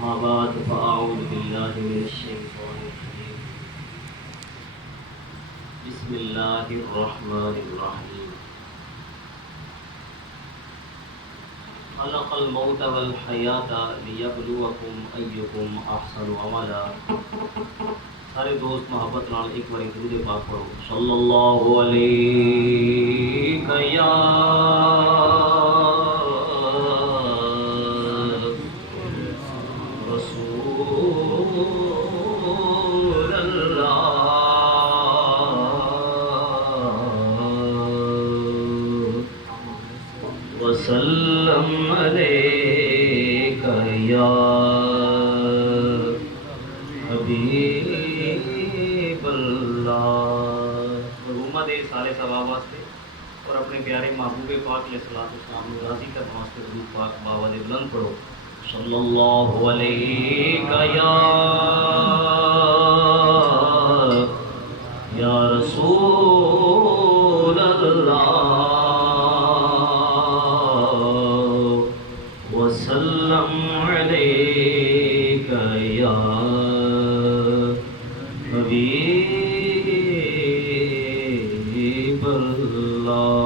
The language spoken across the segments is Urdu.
أما بعد فأعوذ بالله من الشيطان الرجيم. بسم الله الرحمن الرحيم. خلق الموت والحياة ليبلوكم أيكم أحسن عملا. سارے دوست محبت نال ایک بار درود پاک پڑھو. صلی اللہ علیہ یا رسول اللہ وسلم علیک یا حبیب اللہ. مرحومہ دے سارے ثواب واسطے اور اپنے پیارے محبوب پاک علیہ الصلوۃ والسلام کو راضی کرنے واسطے درود پاک بابا دے بلند پڑھو. صلی اللہ علیہ یا رسول اللہ وسلم علیک یا حبیب اللہ.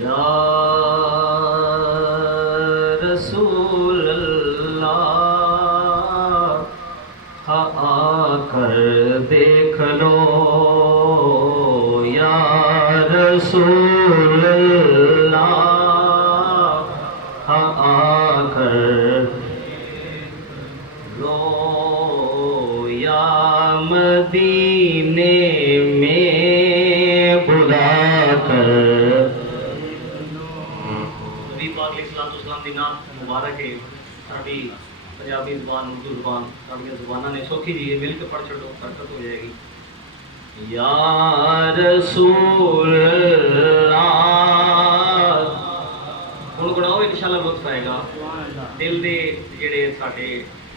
یا رسول اللہ آ کر دیکھ لو. یا رسول اللہ آ کر لو. یا مدینے میں بلا کر. نبی پاک علیہ السلام دی نام مبارک ہے. عربی پنجابی زبان اردو زبان ساری زبانوں نے سوکھی جی ہے، مل کے پڑھ چھوڑو برکت ہو جائے گی. یا رسول اللہ گنگناؤ انشاءاللہ لطف آئے گا. دل دے جڑے ساڈے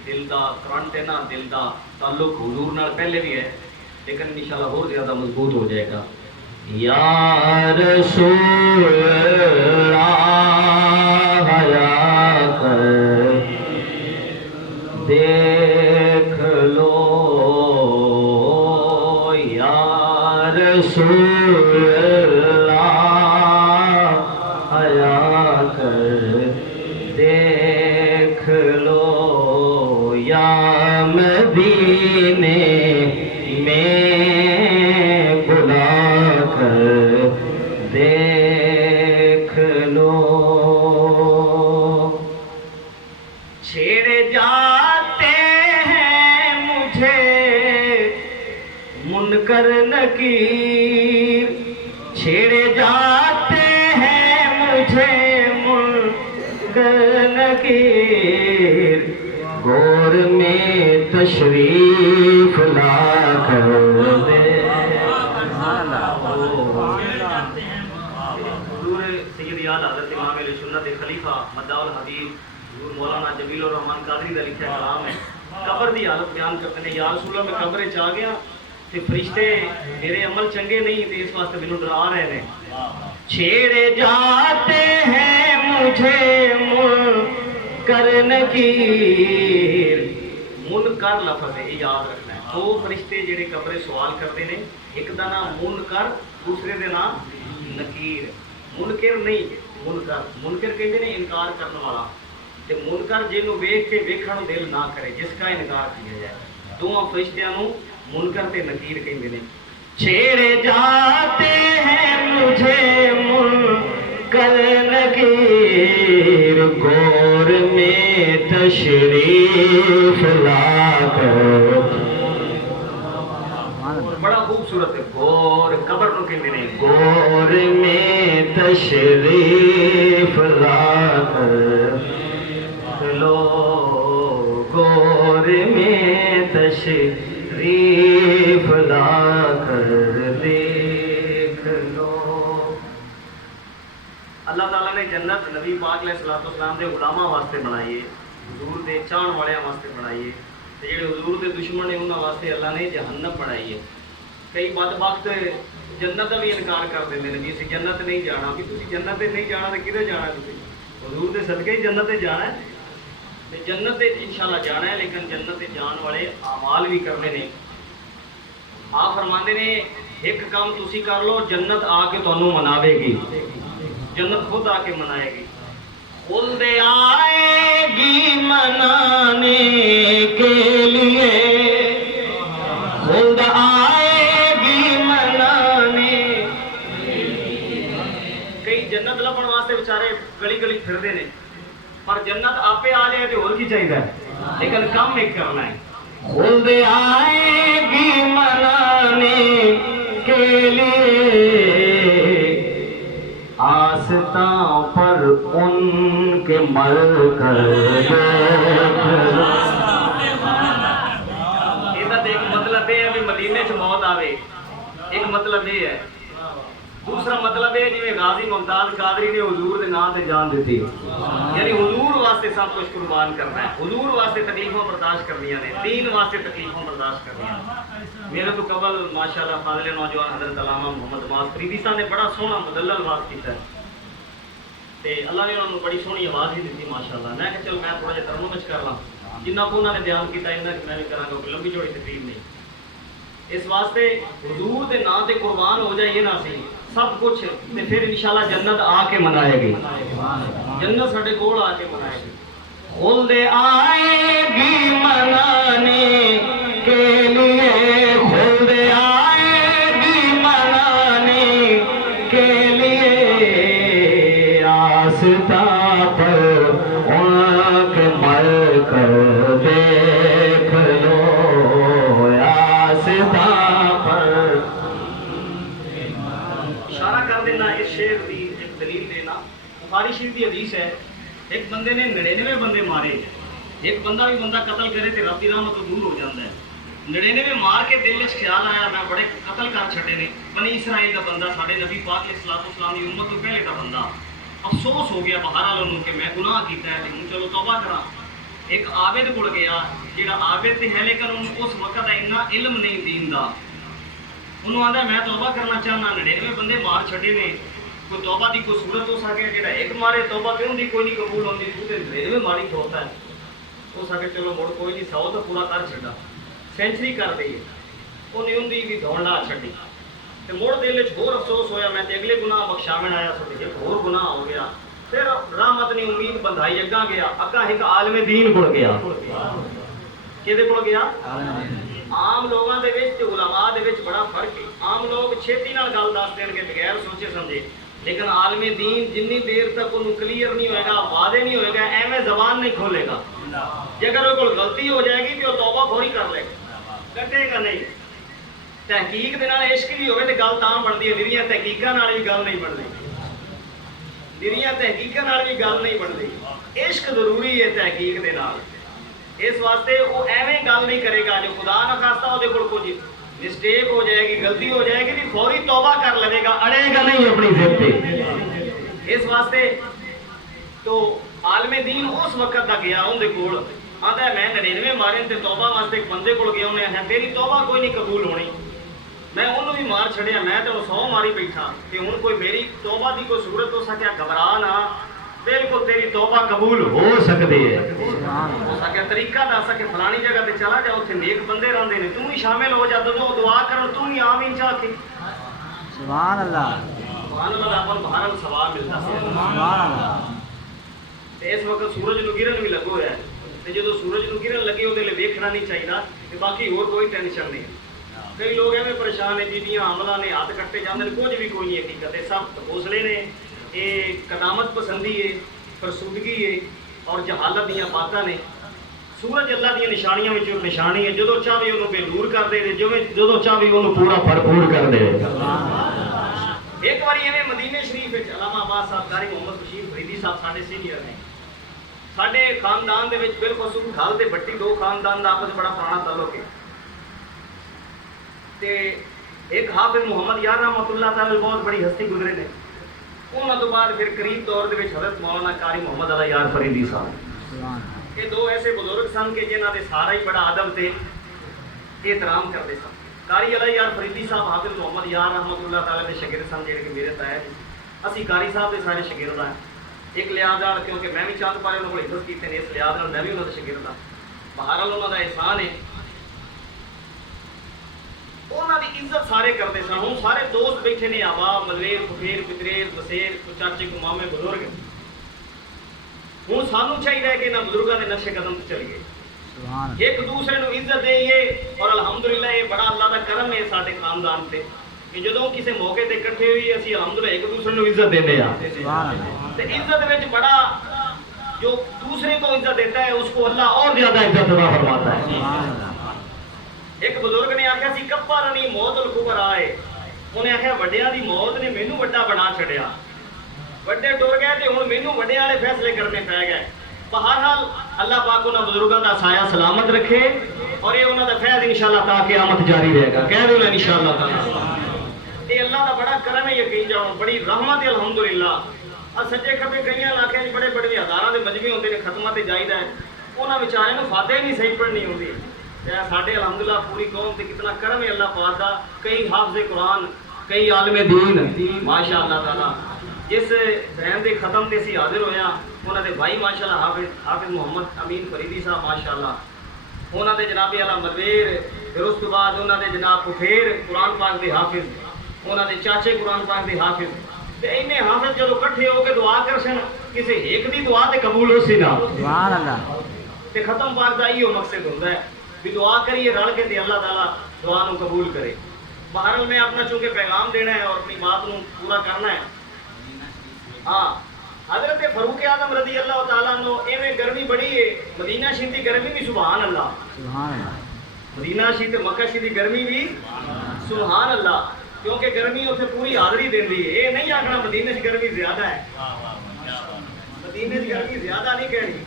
دل دا کرنٹ ہے نا، دل دا تعلق حضور نال پہلے بھی ہے لیکن انشاءاللہ اور زیادہ مضبوط ہو جائے گا. یا رسول اللہ حیا کر دیکھ لو. یا رسول اللہ حیا کر دیکھ لو. یا مدینے میں بلا کر دیکھ لو. چھیڑے جاتے ہیں مجھے منکر نکیر. چھیڑے جاتے ہیں مجھے منکر نکیر. غور میں تشریف لا کر دے. حضور سید اعلیٰ حضرت امام اہل سنت خلیفہ مدعا الحبیب حضور مولانا جمیل الرحمن قادری کا لکھا کلام ہے. قبر دی حالت بیان کرتے ہیں. یا رسول اللہ میں قبر چ آ گیا تے فرشتے میرے عمل چنگے نہیں تے اس واسطے مینوں ڈرا رہے ہیں. چھیڑے جاتے ہیں مجھے منکر نکیر. منکر لفظ ہے، یہ یاد رکھنا ہے. دو فرشتے جڑے قبر سوال کرتے ہیں، ایک دا نام منکر دوسرے دے نام نکیر. منکر نہیں منکر. منکر کہتے ہیں انکار کرنے والا تے منکر جنوں ویکھ کے ویکھن نوں دل نہ کرے، جس کا انکار کیا جائے. دونوں فرشتیاں نوں منکر تے نکیر کہتے ہیں. چھیڑے جاتے ہیں مجھے منکر نکیر. غور میں تشریف لا کر. بڑا خوبصورت ہے. غور قبر نو کہتے ہیں. غور میں تشریف لا کر لو. غور میں تشریف لا کر دیکھ لو. اللہ تعالیٰ نے جنت نبی پاک علیہ السلام دے غلاماں واسطے بنائی ہے. حضور دے چاہن والے واسطے بنائی ہے. جڑے حضور دے دشمن نے انہاں واسطے اللہ نے جہنم بنائی ہے. کئی بدبخت جنت کا بھی انکار کر دیں جی اسی جنت نہیں جانا بھی تھی جنت نہیں جانا تو کدھر جانا تھی حضور کے صدقے ہی جنت جانا ہے تو جنت انشاءاللہ جانا ہے لیکن جنت جان والے اعمال بھی کرنے نے آپ فرماندے نے ایک کام تسی کر لو جنت آ کے تمہیں مناوے گی جنت خود آ کے منائے گی خلد آئے گی منانے کے لیے خلد آئے گی منانے کئی جنت لبن واسطے بیچارے گلی گلی پھردے نے پر جنت آپے آ جائے تو اور کی چاہیے لیکن کام ایک کرنا ہے خلد آئے گی منانے کے لیے آستاں پر ان کے مر کر ایک مطلب یہ ہے کہ مدینے سے موت آوے ایک مطلب یہ ہے دوسرا مطلب ہے جی غازی ممتاز قادری نے حضور دے نام تے جان دیتی یعنی حضور واسطے سب کچھ قربان کرنا ہے حضور واسطے تکلیفوں برداشت کرنیاں نے دین واسطے تکلیفوں برداشت کرنیاں میرے تو قبل ماشاءاللہ فاضل نوجوان حضرت علامہ محمد معاذ فریدی صاحب نے بڑا سونا مدلل واز کیتا ہے تے اللہ نے انہوں نے بڑی سونی آواز ہی دیتی ماشاءاللہ میں کہ چل میں تھوڑا جہا ترنم وچ کر لاں جنہ کو انہوں نے بیان کیتا ہے انہاں کہ میں بھی کراں گا لمبی چوڑی تقریر نہیں اس واسطے حضور دے نام تے قربان ہو جائیے نا سی سب کچھ تے پھر انشاءاللہ جنت آ کے منائے گی جنت ساڈے کول آ کے منائے گی خلد آئے گی منانے کے لیے خلد آئے گی منانے کے لیے آستاں پر ان کے مر کر دیکھ لو آستاں پر اشارہ کر دینا اس شعر کی ایک دلیل دینا بخاری شریف کی حدیث ہے ایک بندے نے 99 بندے مارے ایک بندہ بھی بندہ قتل کرے تو رب کی رحمت تو دور ہو جاتا ہے 99 مار کے دل میں خیال آیا میں بڑے قتل کر چھڑے نے بنی اسرائیل کا بندہ ساڈے نبی پاک علیہ الصلوۃ والسلام کی امت تو پہلے کا بندہ افسوس ہو گیا بہرحال انہوں کہ میں گناہ کیتا ہے ہوں چلو توبہ کرا ایک عابد کول گیا جہاں عابد ہے لیکن اس وقت اتنا علم نہیں دین دا انہوں آدھا میں توبہ کرنا چاہنا 99 بندے مار چھڑے نے کوئی توبہ دی کوئی صورت ہو سکے جہاں ایک مارے توبہ کیوں دی کوئی نہیں قبول ہوتی تو 99 ماری تو ہوتا ہے ہو سکے چلو مڑ کوئی نہیں 100 تو پورا کر چھڑا سینچری کر دئیے وہ نہیں ہوں بھی دوڑ لا چھڑی تو مڑ دل ہور افسوس ہویا میں اگلے گناہ بخشاوਣ آیا سو ایک ہور گناہ ہو گیا پھر رحمت نے امید بندھائی اگاں گیا اگاں ایک عالم دین کول گیا کہدے کول گیا عام لوگوں دے وچ تے علماء دے وچ بڑا فرق ہے عام لوگ چھیتی نال گل دس دین گے بغیر سوچے سمجھے لیکن عالم دین جنی دیر تک انہوں کلیئر نہیں ہوئے گا واضح نہیں ہوئے گا ایویں زبان نہیں کھولے گا جے اگر کوئی غلطی ہو جائے گی تو توبہ فوری کر لے گا کٹے گا نہیں تحقیق دے نال عشق بھی ہوئے تو گل تاں بنتی ہے نریاں تحقیقاں نال بھی گل نہیں بنتی نریاں تحقیقاں نال بھی گل نہیں بنتی عشق ضروری ہے تحقیق دے نال اس واسطے وہ ایویں گل نہیں کرے گا جو خدا نہ خاصتا وہ کول کچھ مسٹیک ہو جائے گی غلطی ہو جائے گی تو فوری توبہ کر لے گا اڑے گا نہیں اپنی ضد پہ اس واسطے تو عالم دین اس وقت تک گیا اندر کول آتا ہے میں 99 مارے تے توبہ واسطے ایک بندے کول گیا انہیں ہے تیری توبہ کوئی نہیں قبول ہونی میں انہوں بھی مار چھڑیا میں تو 100 ماری بیٹھا کہ ہوں کوئی میری توبہ دی کوئی صورت ہو سکیا گھبرا نہ بالکل تیری توبہ قبول ہو سکتی ہے ہو سکے طریقہ دس سکے فلانی جگہ تے چلا جا اتنے نیک بندے رہندے نے تم بھی شامل ہو جا تو دعا کرو تم بھی آمین چاہ کے سبحان اللہ سبحان اللہ اپن بہرن ثواب ملتا ہے سبحان اللہ تے اس وقت سورج نو گرن بھی لگو ہے تے جدوں سورج نو گرن لگے اودے لے ویکھنا نہیں چاہیے تے باقی اور کوئی ٹینشن نہیں کئی لوگ ایویں پریشان ہیں بیبیاں حاملہ نے ہاتھ کٹے جاندے نے کچھ بھی کوئی نہیں حقیقت ہے سب حوصلے نے یہ قدامت پسندی ہے فرسودگی ہے اور جہالت دیا باتاں نے سورج اللہ دیا نشانیاں میں ایک نشانی ہے جدو چاہے انہوں بے نور کر دے جدو چاہے انہوں پورا بھرپور کر دے ایک بار ایویں مدینے شریف علامہ عباس صاحب قاری محمد بشیر فریدی صاحب ساڈے سینئر نے ساڈے خاندان دے وچ بالخصوص ڈھال تے بٹی دو خاندان دا آپس بڑا پرانا تعلق ہے تے ایک حافظ محمد یار رحمۃ اللہ تعالی بہت بڑی ہستی گزرے نے انہوں تو بعد پھر قریب دور دے وچ حضرت مولانا قاری محمد علی یار فریدی صاحب یہ دو ایسے بزرگ سن کہ جنہاں دے سارا ہی بڑا ادب تے احترام کرتے سن قاری علی یار فریدی صاحب حافظ محمد یار رحمت اللہ تعالی کے شاگرد سن جڑے کہ میرے تائے اسی قاری صاحب کے سارے شاگرد ہیں ایک لحاظ نال کیونکہ میں بھی چند پارے انہوں کو عزت کیتے ہیں اس لحاظ نال میں بھی انہوں کا شاگرد ہاں بہرحال انہوں کا احسان ہے انہوں کی عزت سارے کرتے سن ہوں سارے دوست بیٹھے نے آبا ملویر پھپھیر پتریر بسیر چاچے کو مامے بزرگ ہوں سانو چاہیے کہ انہوں بزرگوں کے نقشے قدم چلیے ایک دوسرے کو عزت دئیے اور الحمدللہ یہ بڑا اللہ کا کرم ہے سارے خاندان سے کہ جدوں کسی موقع تے اکٹھے ہوئی اسی الحمدللہ ایک دوسرے کو عزت دینے تے عزت وچ بڑا جو دوسرے کو عزت دیتا ہے اس کو اللہ اور زیادہ عزت عطا فرماتا ہے ایک بزرگ نے آخیا سی کفارنی موت الکبر آئے انہیں آخیا وڈیاں دی موت نے مینوں وڈا بنا چھڑیا وڈے ٹر گئے تے ہن مینوں وڈے والے فیصلے کرنے پے گئے بہرحال اللہ پاک انہاں بزرگاں دا سایہ سلامت رکھے اور یہ انہاں دا فیض انشاءاللہ تا قیامت جاری رہے گا کہہ دو نا انشاءاللہ تعالی یہ اللہ دا بڑا کرم ہے یقین جاؤ بڑی رحمت ہے الحمدللہ اور سجے کھبے کئیاں علاقے بڑے بڑے ہزاراں دے مجمع ہوندے نے ختمہ تے جائیدا ہے انہاں بیچارے نوں فاتحہ نہیں صحیح پڑھنی ہوندی ساڈے الحمدللہ پوری قوم تے کتنا کرم ہے اللہ پاک دا کئی حافظ قرآن کئی عالم دین ماشاءاللہ تعالی جس بہن دے ختم تے سی حاضر ہویا انہاں دے بھائی ماشاءاللہ حافظ محمد امین فریدی صاحب ماشاءاللہ انہاں دے جناب اعلی مرویر پھر اس کے بعد انہاں دے جناب پھپھیر قرآن پاک دے حافظ انہاں دے چاچے قرآن پاک دے حافظ تے اینے حافظ جدوں اکٹھے ہو کے دعا کرسن کسے ایک دی دعا تے قبول ہو سی نا سبحان اللہ تے ختم پاک دا ایو مقصد ہوندا ہے بھی دعا کریے رل کے تے اللہ تعالیٰ دعا نو قبول کرے بہرحال میں اپنا چونکہ پیغام دینا ہے اور اپنی بات نو پورا کرنا ہے ہاں حضرت فاروق اعظم رضی اللہ تعالیٰ عنہ ایویں گرمی بڑی ہے مدینہ شریف کی گرمی بھی سبحان اللہ مدینہ شریف مکہ شریف کی گرمی بھی سبحان اللہ کیونکہ گرمی اتنے پوری حاضری دیندی ہے یہ نہیں آکھنا مدینہ کی گرمی زیادہ ہے مدینہ کی گرمی زیادہ نہیں کہنی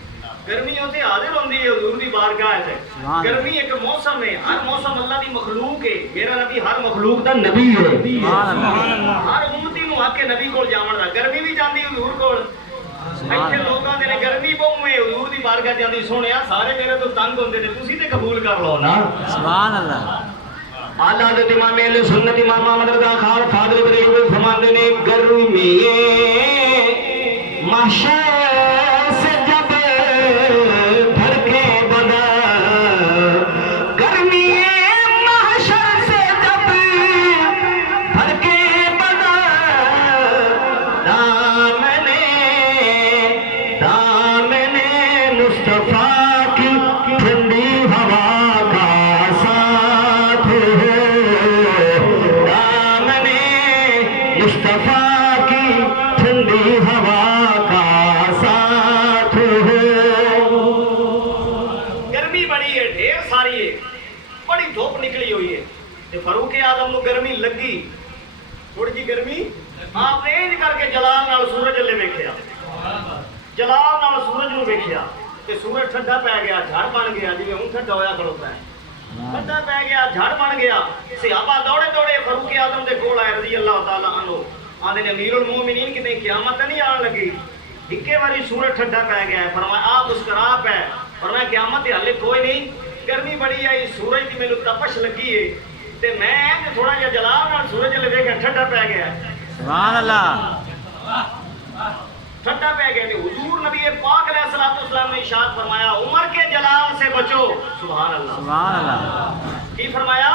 گرمی ہوتی حاضر ہوندی ہے حضور دی بارگاہ ہے گرمی ایک موسم ہے ہر موسم اللہ دی مخلوق ہے میرا نبی ہر مخلوق دا نبی ہے ہر امتی نو حق نبی کول جاون دا گرمی بھی جاندی حضور کول ایتھے لوکاں دے گرمی بہوں ہے حضور دی بارگاہ جاندی سونیا سارے میرے تو تنگ ہوندے نے تسی تے قبول کر لو نا سبحان اللہ اعلی حضرت امام اہل سنت امام احمد رضا خان فاضل بریلوی فرماتے نے گرمی محشر سے جب فاروق اعظم نو گرمی لگی تھوڑی جی گرمی آپ نے انج کر کے جلال نال سورج لے ویکھیا جلال نال سورج نو ویکھیا تے سورج ٹھنڈا پی گیا جھڑ بن گیا جویں ہن ٹھنڈا ہویا کھڑوتا ہے ٹھنڈا پی گیا جھڑ بن گیا صحابہ دوڑے دوڑے فاروق اعظم دے کول آئے رضی اللہ تعالی عنہ آندے نے امیر المومنین کتے قیامت نہیں آن لگی اکے واری سورج ٹھنڈا پی گیا ہے فرمایا آپ مسکرا پے فرمایا قیامت ہلے کوئی نہیں گرمی بڑی آئی سورج دی مینوں تپش لگی ہے تے میں تھوڑا جہا جلال نال سورج لے ویکھیا ٹھنڈا پی گیا سبحان اللہ ٹھنڈا پی گیا تے حضور نبی پاک علیہ الصلوۃ والسلام نے ارشاد فرمایا عمر کے جلال سے بچو سبحان اللہ سبحان اللہ کی فرمایا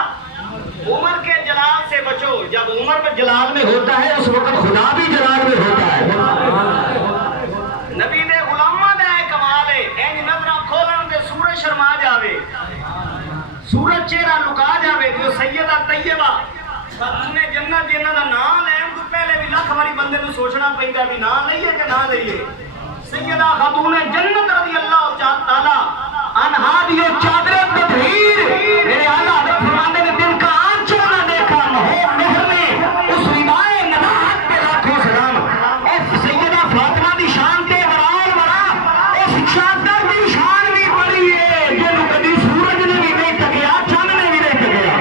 عمر کے جلال سے بچو جب عمر میں جلال میں ہوتا ہے اس وقت خدا بھی جلال میں ہوتا ہے نبی دے غلاماں دا کمال ہے انج نظراں کھولن تے سورج شرما جاوے سورج چہرہ لکا جاوے جو سیدہ طیبہ انہیں جنت جنہ دا نام لین تو پہلے بھی لاکھ باری بندے نو سوچنا پیندا بھی نام لئیے کہ نہ لئیے سیدہ خاتون جنت رضی اللہ تعالی عنہا دیو چادر تطہیر میرے اعلیٰ حضرت فرماندے نے دل کا آنچوں نہ دیکھا مہر میں اس ردائے نباہت پہ لاکھوں سلام اس سیدہ فاطمہ دی شان تے ورال ورا اس چادر دی شان بھی بڑی ہے جنہوں کدی سورج نے بھی نہیں تکیا چاند نے بھی نہیں تکیا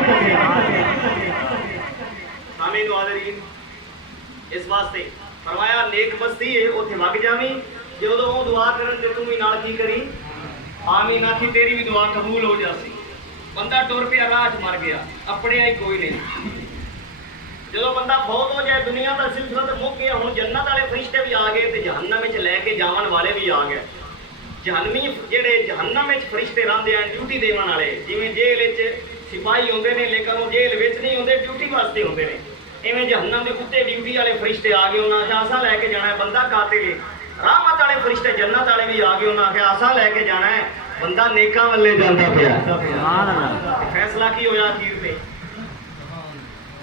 سامعین و حاضرین اس واسطے فرمایا نیک بستی ہے اوتھے وگ جاویں جدوں او دعا کرن تے توں بھی نال کی کری آمین آکھی تیری بھی دعا قبول ہو جاسی بندہ ٹر پیا راہ چ مر گیا اپنے ہی کوئی نہیں جدو بندہ فوت ہو جائے دنیا کا سلسلہ تو مک گیا ہوں جنت والے فرشتے بھی آ گئے تو جہنم میں لے کے جاون والے بھی آ گئے جہنمی جہے جہنم میں فرشتے رہتے ہیں ڈیوٹی دیون والے جویں جیل سپاہی ہوندے نے لیکن وہ جیل وچ نہیں ہوندے ڈیوٹی واسطے ہوندے نے ایویں جہنم دے کتے ڈیوٹی والے فرشتے آ گئے انہاں آخیا اساں لے کے جانا ہے بندہ قاتل ہے رحمت والے فرشتے جنت والے بھی آ گئے انہاں آخیا اساں لے کے جانا ہے بندہ نیکاں والے جاندا پیا سبحان اللہ فیصلہ کی ہویا اخیر تے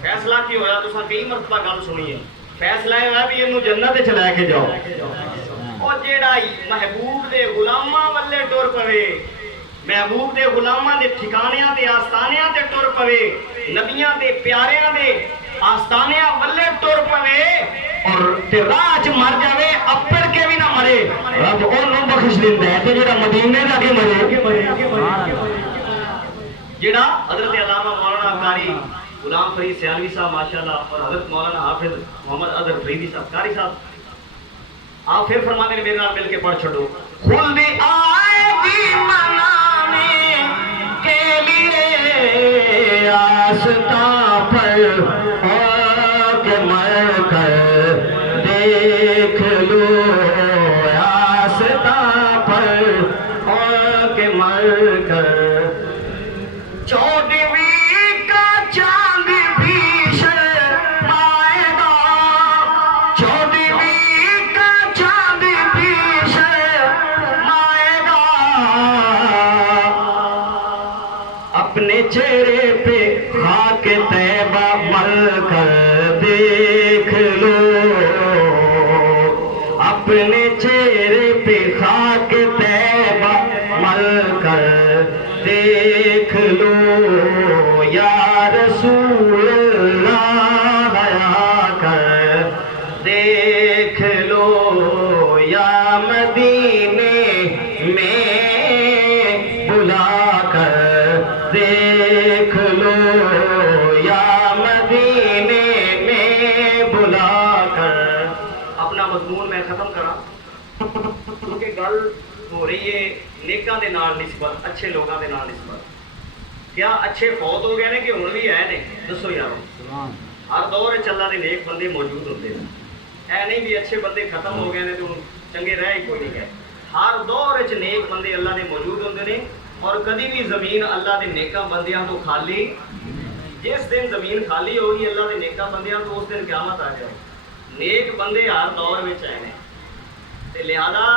فیصلہ کی ہویا تساں کئی مرتبہ گل سنی ہے فیصلہ یہ ہوا بھی اینوں جنت وچ لے کے جاؤ او جیڑا محبوب دے غلاماں والے ٹر پوے محبوب دے غلاماں دے ٹھکانیاں تے آستانیاں تے ٹر پوے نبیاں دے پیاریاں دے آستانیاں والے ٹر پوے اور تے راہ چ مر جاوے اپڑ کے بھی نہ مرے رب اونوں بخش دیندا ہے تے جیڑا مدینے دا کے مرے جیڑا حضرت علامہ مولانا قاری غلام فرید سیالوی صاحب ماشاءاللہ اور حضرت مولانا حافظ محمد اظہر فریدی صاحب قاری صاحب آپ پھر فرماتے ہیں میرے نال مل کے پڑھ چھوڑو خلد آئے گی منانے کے لیے آستاں پر کے مر کر دیکھ لو آستاں پر کے مر کر چودھویں کا چاند بھی شرمائے گا چودھویں کا چاند بھی شرمائے گا اپنے چہرے پہ خاک طیبہ مل کر دیکھ لو اپنے چہرے پہ خاک طیبہ مل کر دیکھ لو یا رسول اللہ آ کر دیکھ لو یا مدینے میں بلا کر دیکھ لو یا مدینے میں بلا کر اپنا مضمون میں ختم کرا کیونکہ گل ہو رہی ہے نیکاں دے نال نسبت اچھے لوگاں دے نال نسبت کیا اچھے فوت ہو گئے نے کہ ہن بھی ہے نے دسو یارو ہر دور وچ اللہ دے نیک بندے موجود ہوندے نے اے نہیں بھی اچھے بندے ختم ہو گئے نے تے چنگے رہ ہی کوئی نہیں گئے ہر دور وچ نیک بندے اللہ دے موجود ہوندے نے اور کدی بھی زمین اللہ دے نیکاں بندیاں تو خالی جس دن زمین خالی ہوگی اللہ دے نیکاں بندیاں تو اس دن قیامت آ جائے نیک بندے ہر دور وچ آئے نے تے لہذا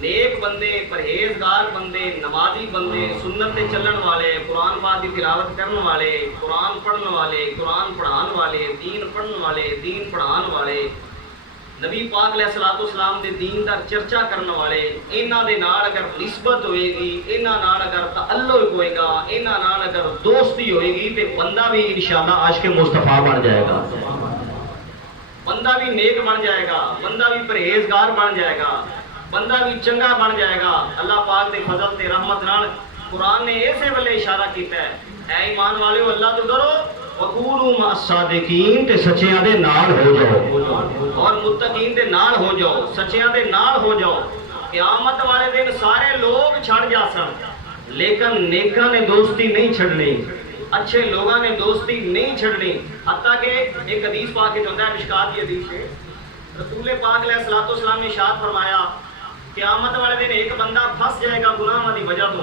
نیک بندے پرہیزگار بندے نمازی بندے سنت تے چلن والے قرآن پاک کی تلاوت کرن والے قرآن پڑھن والے قرآن پڑھان والے دین پڑھن والے دین پڑھان والے نبی پاک علیہ الصلوۃ والسلام دے دین دا چرچا کرن والے انہاں دے نال اگر نسبت ہوئے گی انہاں نال اگر تعلق ہوئے گا انہاں نال اگر دوستی ہوئے گی تے بندہ بھی انشاءاللہ عاشق مصطفیٰ بن جائے گا بندہ بھی نیک بن جائے گا بندہ بھی پرہیزگار بن جائے گا بندہ بھی چنگا بن جائے گا اللہ پاک دے فضل تے رحمت نال قرآن نے ایسے ویلے اشارہ کیتا ہے اے ایمان والےو اللہ تو ڈرو وقولوا مع الصادقین تے سچیاں دے نال ہو جاؤ اور متقین دے نال ہو جاؤ سچیاں دے نال ہو جاؤ قیامت والے دن سارے لوگ چھڑ جا سن لیکن نیکاں نے دوستی نہیں چھڑنی اچھے لوگاں نے دوستی نہیں چھڑنی حتیٰ کہ ایک حدیث پاک وچ ہوندا ہے مشکات کی حدیث ہے رسول پاک علیہ الصلوۃ والسلام نے ارشاد فرمایا قیامت والے دن ایک بندہ پھنس جائے گا گناہ دی وجہ تو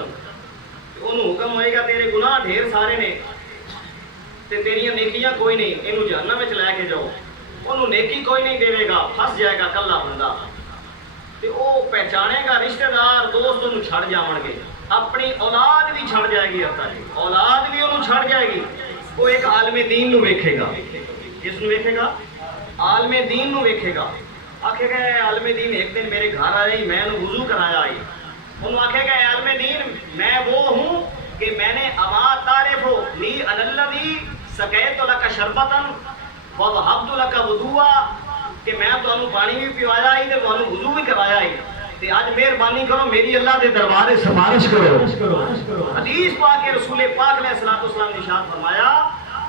انہوں حکم ہوئے گا تیرے گناہ ڈھیر سارے نے تے تیریاں نیکیاں کوئی نہیں اینوں جہنم وچ لے کے جاؤ انہوں نیکی کوئی نہیں دے گا پھنس جائے گا کلا بندہ تے او پہچانے گا رشتہ دار دوست انہوں چھڑ جاون گے اپنی اولاد بھی چھڑ جائے گی اولاد بھی انہوں چھڑ جائے گی وہ ایک عالم دین نو ویکھے گا کس نو ویکھے گا عالم دین نو ویکھے گا آکھے گا عالم دین ایک دن میرے گھر آئی میں نے وضو کرایا آئی انہوں آکھے گا عالم دین میں وہ ہوں کہ میں نے اما تعرف لی ان الذی سقیت لک شربتا ووهبت لک وضوا کہ میں تانوں پانی بھی پیوایا ہی تے تانوں وضو بھی کرایا ہی تے اج مہربانی کرو میری اللہ دے دربار سفارش کرو حدیث پاک رسول پاک علیہ الصلوۃ والسلام نے ارشاد فرمایا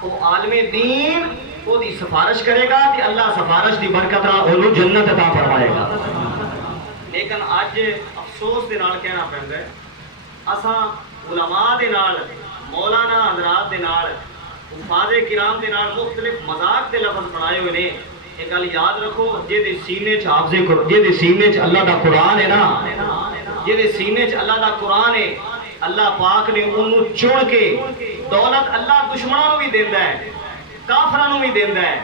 وہ عالم دین وہ دی سفارش کرے گا کہ اللہ سفارش دی برکت نال اونوں جنت عطا فرمائے گا لیکن اج افسوس دے نال کہنا پیندا ہے اساں علماء دے نال مولانا حضرات دے نال حفاظ کرام دے نال مختلف مذاق دے لفظ بنائے ہوئے نے. ایک گل یاد رکھو جے دے سینے چ حافظ جے دے سینے چ اللہ دا قرآن ہے نا جے دے سینے چ اللہ دا قرآن ہے اللہ پاک نے انہوں چن کے دولت اللہ دشمنوں نو بھی دیندا ہے کافراں نو بھی دیندا ہے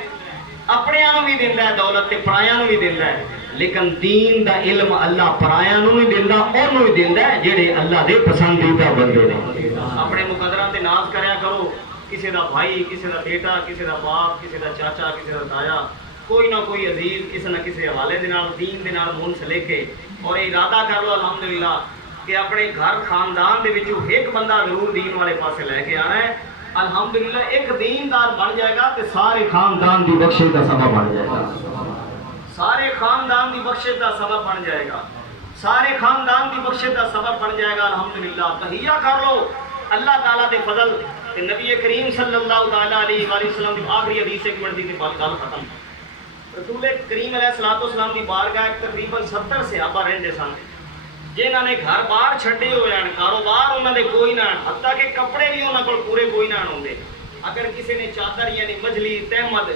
اپنیاں نو بھی دیندا ہے دولت تے پرایاں نو بھی دیندا ہے لیکن دین دا علم اللہ پرایاں نو بھی دیندا اونوں بھی دیندا ہے جڑے اللہ دے پسندیدہ بندے نے. اپنے مقدراں تے ناز کریا کرو کسی دا بھائی کسی دا بیٹا کسی دا باپ کسی دا چاچا کسی دا تایا کوئی نہ کوئی عزیز کسی نہ کسی حوالے دے نال دین دے نال منسلک ہے اور ارادہ کر لو الحمدللہ کہ اپنے گھر خاندان دے وچوں ایک بندہ ضرور دین والے پاسے لے کے آنا ہے. الحمدللہ ایک دیندار بن جائے گا تے سارے خاندان دی بخشش دا سبب بن جائے گا سارے خاندان دی بخشش دا سبب بن جائے گا سارے خاندان دی بخشش دا سبب بن جائے گا. الحمدللہ تحیہ کر لو اللہ تعالیٰ دے فضل تے نبی کریم صلی اللہ تعالیٰ علیہ وآلہ وسلم دی آخری حدیث ایک منٹ دی تے بات گل ختم. رسول کریم علیہ الصلوۃ والسلام دی بارگاہ تقریباً 70 صحابہ رہندے سن جنہاں نے گھر بار چھڈے ہوئے ہیں کاروبار انہاں دے کوئی نہ حتیٰ کہ کپڑے بھی انہاں کول پورے کوئی نہ ہوندے. اگر کسی نے چادر یعنی مجلی تہمد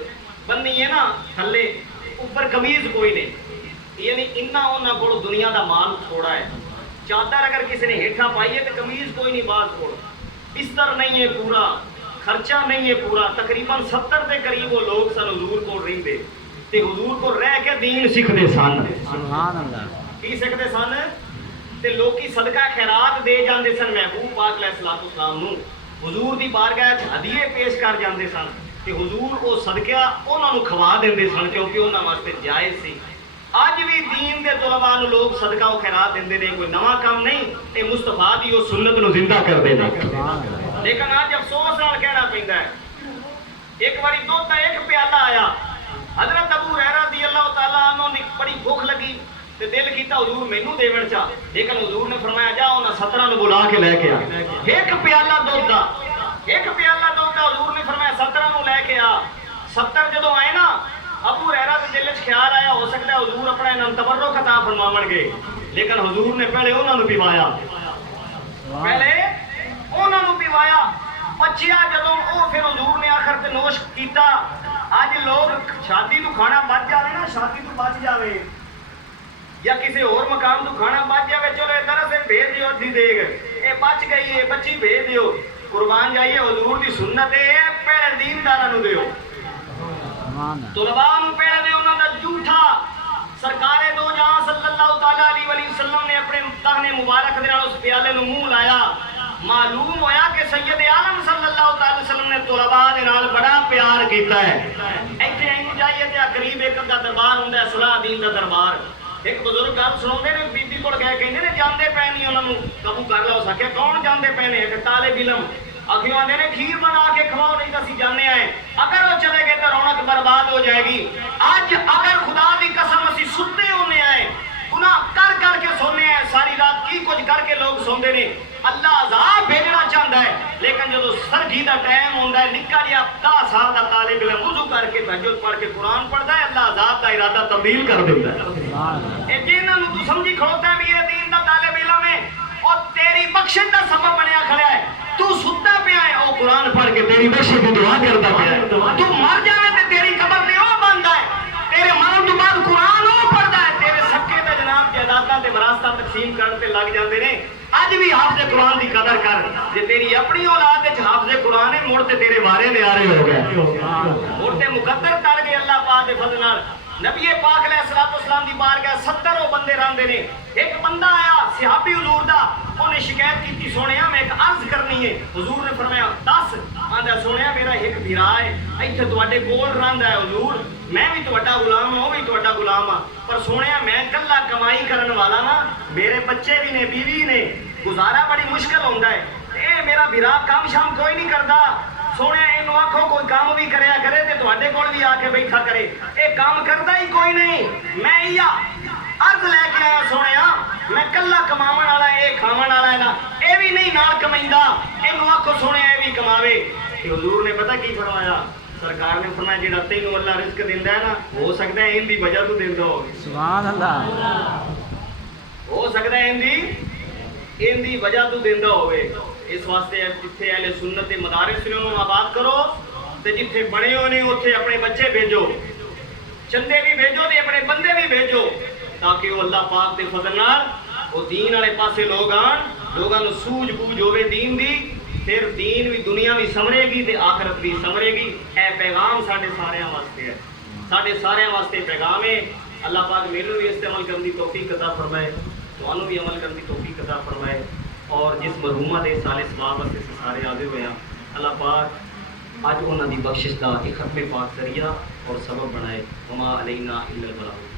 بننی ہے نا تھلے اوپر قمیض کوئی نہیں یعنی انہاں انہاں کول دنیا دا مال تھوڑا ہے. چادر اگر کسی نے ہیٹھا پائی ہے تو قمیض کوئی نہیں باز کول بستر نہیں ہے پورا خرچہ نہیں ہے پورا. تقریباً 70 دے قریب وہ لوگ سن حضور کو رہندے تے حضور کو رہ کے دین سیکھدے سن. سبحان اللہ. کی سیکھدے سن تے لوکی صدقہ خیرات دے جاندے سن محبوب پاک علیہ الصلوۃ والسلام نو حضور دی بارگاہ وچ ہدیے پیش کر جاندے سن تے حضور او صدقہ انہاں نو کھوا دیندے سن کیونکہ انہاں واسطے جائز سی. اج بھی دین دے طلباء نو لوگ صدقہ و خیرات دیندے نے کوئی نواں کام نہیں اے مصطفیٰ دی او سنت نو زندہ کردے نے. لیکن اج افسوس نال کہنا پیندا ہے ایک باری دودھ دا ایک پیالہ آیا حضرت ابو ہریرہ رضی اللہ تعالیٰ عنہ نے بڑی بھوک لگی تے دل کیتا حضور مینوں دیون چا لیکن حضور نے فرمایا جا انہاں 17 نو بلا کے لے کے آ. ایک پیالہ دودھ دا حضور نے فرمایا 17 نو لے کے آ. 70 جدوں آئے نا ابو ہریرہ دے دل وچ خیال آیا ہو سکتا ہے حضور اپنا انہاں تبرک عطا فرماون گے لیکن حضور نے پہلے انہاں نو پیوایا بچیا جدوں او پھر حضور نے آخر تے نوش کیتا. اج لوگ شادی تو کھانا بچ جاوے نا شادی تو بچ جاوے یا کسی اور مقام تو کھانا بچ جاوے چلو ادھر سے بھیج دیو ادھی دیگ اے بچ گئی ہے بچی بھیج دیو قربان جائیے حضور دی سنت ہے پہلے دینداراں نو دیو طلباء نو پہلے دیو انہاں دا جھوٹا. سرکار دو جہاں صلی اللہ تعالیٰ علیہ وسلم نے اپنے دہنے مبارک دے نال اس پیالے نو منہ لایا معلوم ہویا کہ سید عالم صلی اللہ تعالی وسلم نے طلباء دے نال بڑا پیار کیتا ہے. ایتھے اینو جائیے تے قریب ایک دا دربار ہوندا ہے صلاح دین دا دربار. ایک بزرگ گل سناوندے نے بی بی کول گئے کہندے نے جاندے پے نہیں انہاں نو قابو کر لو سکے کون جاندے پے نے کہ طالب علم اکھیوں آندے نے کھیر بنا کے کھواؤ نہیں تے اسی جانے آئے اگر وہ چلے گئے تو رونق برباد ہو جائے گی. اج اگر خدا دی قسم اسی ستے ہونے آئے گناہ کر کے سونے ہیں ساری رات کی کچھ کر کے لوگ سوندے نے اللہ عذاب بھیجنا چاہتا ہے لیکن جدو سرگی دا ٹائم ہوندا ہے نکا جہا 10 سال دا طالب علم وضو کر کے تہجد پڑھ کے قرآن پڑھدا ہے اللہ عذاب دا ارادہ تبدیل کر دیندا ہے. اے جنہاں نوں تو سمجھی کھڑوتا ہے بھی یہ دین دا طالب علم ہے اور تیری بخشش دا سبب بنیا کھڑا ہے تو ستا پیا ہے او قرآن پڑھ کے تیری بخشش دی دعا کردا پیا ہے. تو مر جاوے تے تیری قبر تے او بندا ہے تیرے مرن تو بعد قرآن او پڑھدا ہے تیرے سکے تے جناب جائیداداں تے وراثتاں تقسیم کرن تے لگ جاندے نے. اج بھی حافظ قرآن دی قدر کر جے تیری اپنی اولاد وچ حافظ قرآن ہے مڑ تے تیرے وارے نیارے ہو گئے مڑ تے مقدر کر گئے اللہ پاک دے فضل نال. نبی پاک علیہ الصلوۃ والسلام دی بارگاہ 70 بندے رہندے نے. ایک بندہ آیا صحابی حضور دا انہیں شکایت کی سونیا میں ایک عرض کرنی ہے. حضور نے فرمایا 10 آندا سونیا میرا ایک بھرا ہے ایتھے تواڈے کول رہندا ہے حضور میں بھی تواڈا غلام ہوں وہ بھی تواڈا غلام ہاں پر سونیا میں کلا کمائی کرن والا نا میرے بچے بھی نے بیوی نے گزارا بڑی مشکل ہوندا ہے. اے میرا بھرا کام شام کوئی نہیں کردا سونے اینو آکھو کوئی کام بھی کریا کرے تے تواڈے کول بھی آ کے بیٹھا کرے اے کام کردا ہی کوئی نہیں. میں یا عرض لے کے آیا سونیا میں کلا کماون والا اے کھاون والا ہے نا اے بھی نہیں نال کمائندا اینو آکھو سونے اے بھی کماوے. کہ حضور نے پتہ کی فرمایا سرکار نے فرمایا جڑا تینوں اللہ رزق دیندا ہے نا ہو سکدا ہے ان دی وجہ تو دیندا ہوے. سبحان اللہ. ہو سکدا ہے ان دی وجہ تو دیندا ہوے اس واسطے جتھے اہل سنت دے مدارس نے انہوں آباد کرو تے جتھے بنے ہوئے نے اتھے اپنے بچے بھیجو، چندے بھی بھیجو تے اپنے بندے بھی بھیجو، تاکہ وہ اللہ پاک دے فضل نال وہ دین والے پاسے لوگ آن، لوگاں نوں سوجھ بوجھ ہوے دین دی، پھر دین بھی دنیا بھی سمرے گی تے آخرت بھی سمرے گی۔ اے پیغام ساڈے سارے واسطے ہے، ساڈے سارے واسطے پیغام ہے۔ اللہ پاک میرے بھی اس تے عمل کرنے دی توفیق عطا فرمائے، تانوں بھی عمل کرنے دی توفیق عطا فرمائے، اور جس مرحومہ دے سال ثواب واسطے سارے حاضر ہوئے ہیں، اللہ پاک اج انہاں دی بخشش دا ایک ختم پاک ذریعہ اور سبب بنائے۔ وما علینا الا البلاغ۔